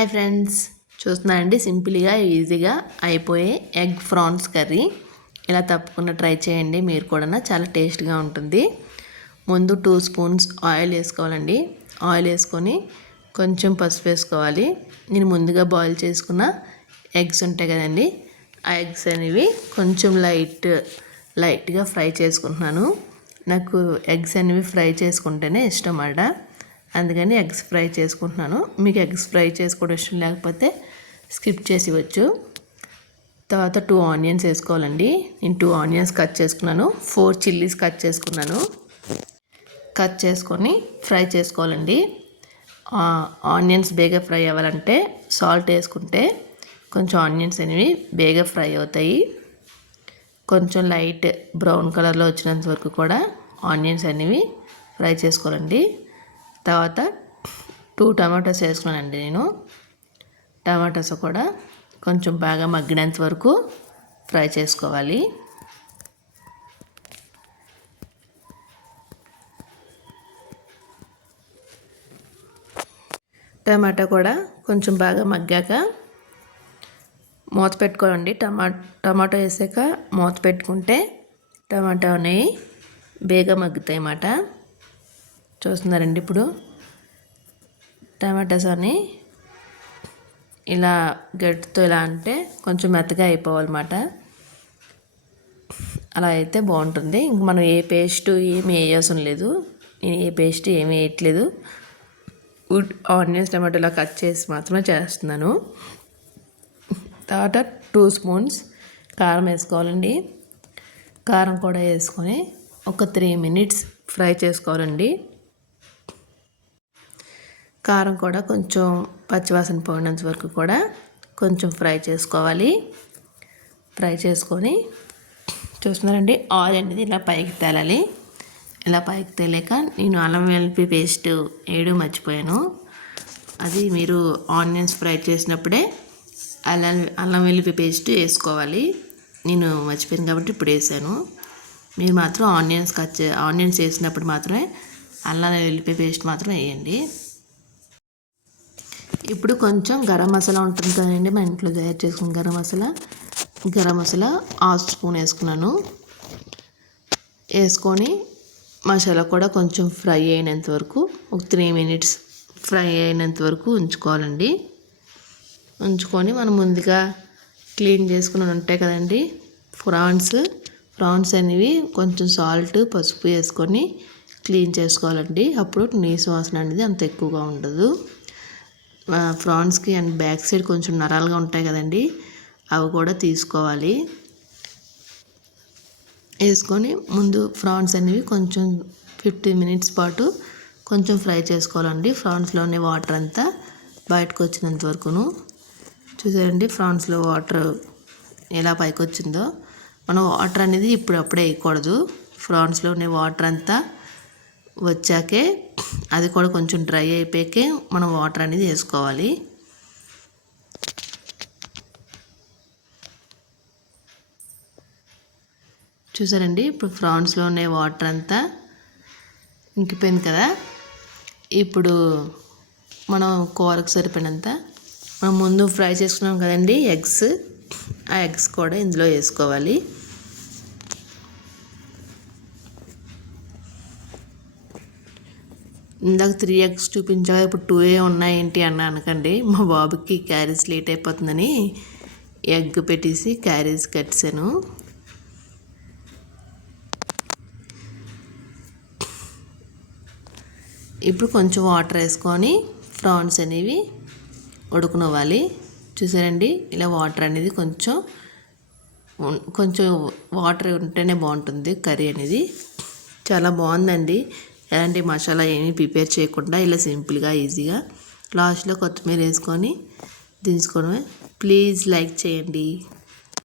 Hi friends, చూస్తున్నారండి సింపుల్గా ఈజీగా అయిపోయే ఎగ్ ఫ్రాన్స్ కర్రీ. ఇలా తప్పకుండా ట్రై చేయండి, మీరు కూడా చాలా టేస్ట్గా ఉంటుంది. ముందు 2 స్పూన్స్ ఆయిల్ వేసుకోవాలండి. ఆయిల్ వేసుకొని కొంచెం పసుపు వేసుకోవాలి. నేను ముందుగా బాయిల్ చేసుకున్న ఎగ్స్ ఉంటాయి కదండి, ఆ ఎగ్స్ అనేవి కొంచెం లైట్గా ఫ్రై చేసుకుంటున్నాను. నాకు ఎగ్స్ అనేవి ఫ్రై చేసుకుంటేనే ఇష్టం అన్నమాట. అందుకని ఎగ్స్ ఫ్రై చేసుకుంటున్నాను. మీకు ఎగ్స్ ఫ్రై చేసుకోవడం ఇష్టం లేకపోతే స్కిప్ చేసి ఇవ్వచ్చు. తర్వాత 2 ఆనియన్స్ వేసుకోవాలండి. నేను 2 ఆనియన్స్ కట్ చేసుకున్నాను. 4 చిల్లీస్ కట్ చేసుకున్నాను. కట్ చేసుకొని ఫ్రై చేసుకోవాలండి. ఆనియన్స్ బేగా ఫ్రై అవ్వాలంటే సాల్ట్ వేసుకుంటే కొంచెం ఆనియన్స్ అనేవి బేగా ఫ్రై అవుతాయి. కొంచెం లైట్ బ్రౌన్ కలర్లో వచ్చినంత వరకు కూడా ఆనియన్స్ అనేవి ఫ్రై చేసుకోవాలండి. తర్వాత 2 టమాటాస్ వేసుకున్నానండి. నేను టమాటాస్ కూడా కొంచెం బాగా మగ్గినంత వరకు ఫ్రై చేసుకోవాలి. టమాటా కూడా కొంచెం బాగా మగ్గాక మూత పెట్టుకోవాలండి. టమాటా వేసాక మూత పెట్టుకుంటే టమాటా అనేవి బేగా మగ్గుతాయి అన్నమాట. చూస్తున్నారండి, ఇప్పుడు టమాటాస్ అని ఇలా గట్టితో ఇలా అంటే కొంచెం మెత్తగా అయిపోవాలన్నమాట. అలా అయితే బాగుంటుంది. ఇంక మనం ఏ పేస్ట్ ఏమి వేయవసరం లేదు. నేను ఏ పేస్ట్ ఏమి వేయట్లేదు. ఆనియన్స్ టమాటో ఇలా కట్ చేసి మాత్రమే చేస్తున్నాను. తర్వాత 2 స్పూన్స్ కారం వేసుకోవాలండి. కారం కూడా వేసుకొని ఒక 3 మినిట్స్ ఫ్రై చేసుకోవాలండి. కారం కూడా కొంచెం పచ్చివాసన పోయినంత వరకు కూడా కొంచెం ఫ్రై చేసుకోవాలి. ఫ్రై చేసుకొని చూస్తున్నారండి, ఆయిల్ అనేది ఇలా పైకి తేలాలి. ఇలా పైకి తేలేక నేను అల్లం వెల్లుల్లి పేస్ట్ వేయడం మర్చిపోయాను. అది మీరు ఆనియన్స్ ఫ్రై చేసినప్పుడే అల్లం వెల్లుల్లి పేస్ట్ వేసుకోవాలి. నేను మర్చిపోయాను కాబట్టి ఇప్పుడు వేసాను. మీరు మాత్రం ఆనియన్స్ వేసినప్పుడు మాత్రమే అల్లం వెల్లుల్లి పేస్ట్ మాత్రం వేయండి. ఇప్పుడు కొంచెం గరం మసాలా ఉంటుంది కదండి, మా ఇంట్లో తయారు చేసుకున్న గరం మసాలా 1/2 స్పూన్ వేసుకున్నాను. వేసుకొని మసాలా కూడా కొంచెం ఫ్రై అయినంత వరకు ఒక 3 మినిట్స్ ఫ్రై అయినంత వరకు ఉంచుకోవాలండి. ఉంచుకొని మనం ముందుగా క్లీన్ చేసుకుని ఉంటాయి కదండి ప్రాన్స్ అనేవి కొంచెం సాల్ట్ పసుపు వేసుకొని క్లీన్ చేసుకోవాలండి. అప్పుడు నీసు వాసన అనేది అంత ఎక్కువగా ఉండదు. ప్రాన్స్కి అండ్ బ్యాక్ సైడ్ కొంచెం నరాలుగా ఉంటాయి కదండి, అవి కూడా తీసుకోవాలి. వేసుకొని ముందు ప్రాన్స్ అనేవి కొంచెం 15 మినిట్స్ పాటు కొంచెం ఫ్రై చేసుకోవాలండి. ప్రాన్స్లోని వాటర్ అంతా బయటకు వచ్చినంత వరకును. చూసారండి, ప్రాన్స్లో వాటర్ ఎలా పైకి వచ్చిందో. మనం వాటర్ అనేది అప్పుడే వేయకూడదు. ప్రాన్స్లోని వాటర్ అంతా వచ్చాకే, అది కూడా కొంచెం డ్రై అయిపోయాకే మనం వాటర్ అనేది వేసుకోవాలి. చూసారండి, ఇప్పుడు ప్రాన్స్లో ఉన్న వాటర్ అంతా ఇంకిపోయింది కదా. ఇప్పుడు మనం కూరకు సరిపోయినంత మనం ముందు ఫ్రై చేసుకున్నాం కదండి ఎగ్స్, ఆ ఎగ్స్ కూడా ఇందులో వేసుకోవాలి. ఇందాక 3 ఎగ్స్ చూపించాక ఇప్పుడు 2 ఉన్నాయి ఏంటి అన్న అనకండి. మా బాబుకి క్యారేజ్ లేట్ అయిపోతుందని ఎగ్ పెట్టేసి క్యారేజ్ కట్టాను. ఇప్పుడు కొంచెం వాటర్ వేసుకొని ప్రాన్స్ అనేవి ఉడకనివ్వాలి. చూసారండి, ఇలా వాటర్ అనేది కొంచెం వాటర్ ఉంటేనే బాగుంటుంది కర్రీ అనేది. చాలా బాగుందండి. ఎలాంటి మసాలా ఏమీ ప్రిపేర్ చేయకుండా ఇలా సింపుల్గా ఈజీగా లాస్ట్లో కొత్తిమీర వేసుకొని దించుకోవడమే. ప్లీజ్ లైక్ చేయండి.